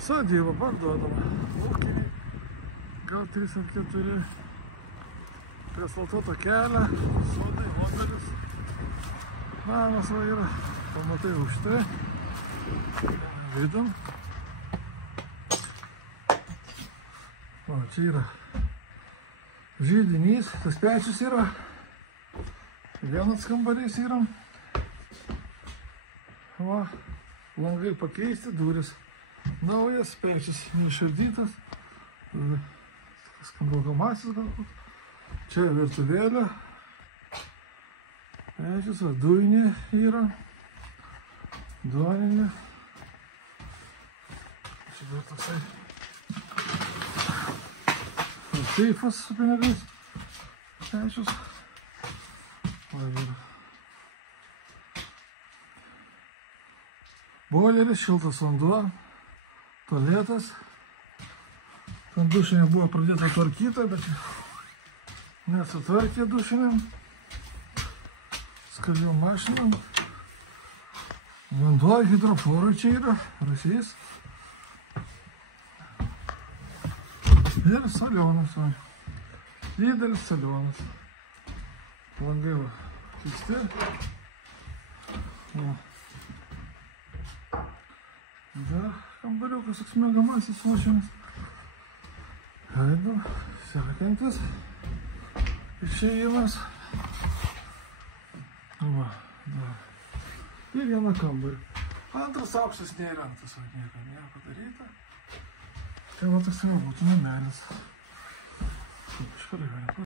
Sodyba parduodama. Ūkiniai. Gal 3 ar 4. Prie asfaltuoto kelio. Sodai, obelis. Namas va yra. Pamatai už tai. Vidum. O, čia yra židinys. Tas pečius yra. Vienas kambarys yra. Va. Langai pakeisti, duris. Naujas, pečius neišardytas. Skambogamasis galbūt. Čia virtuvėlė. Pečius, va, dujinė yra. Duoninė. Čia dar toksai seifas su pinigais. Pečius. Va, yra. Boileris, šiltas vanduo, tualetas. Ten dušinė buvo pradėta tvarkyta, bet nesutvarkė dušinėm. Skalių mašinom. Vanduo hidroforui čia yra, rasys. Ir salionas. Didelis salionas. Langai va, keisti. Dar kambariukas toks mėgamasis lošiamas. Aidu, sekantis išėjimas. Va, dar. Ir vieną kambarį. Antras aukštas neįrengtas, nieko padaryta. Tai va toks būtų namelis.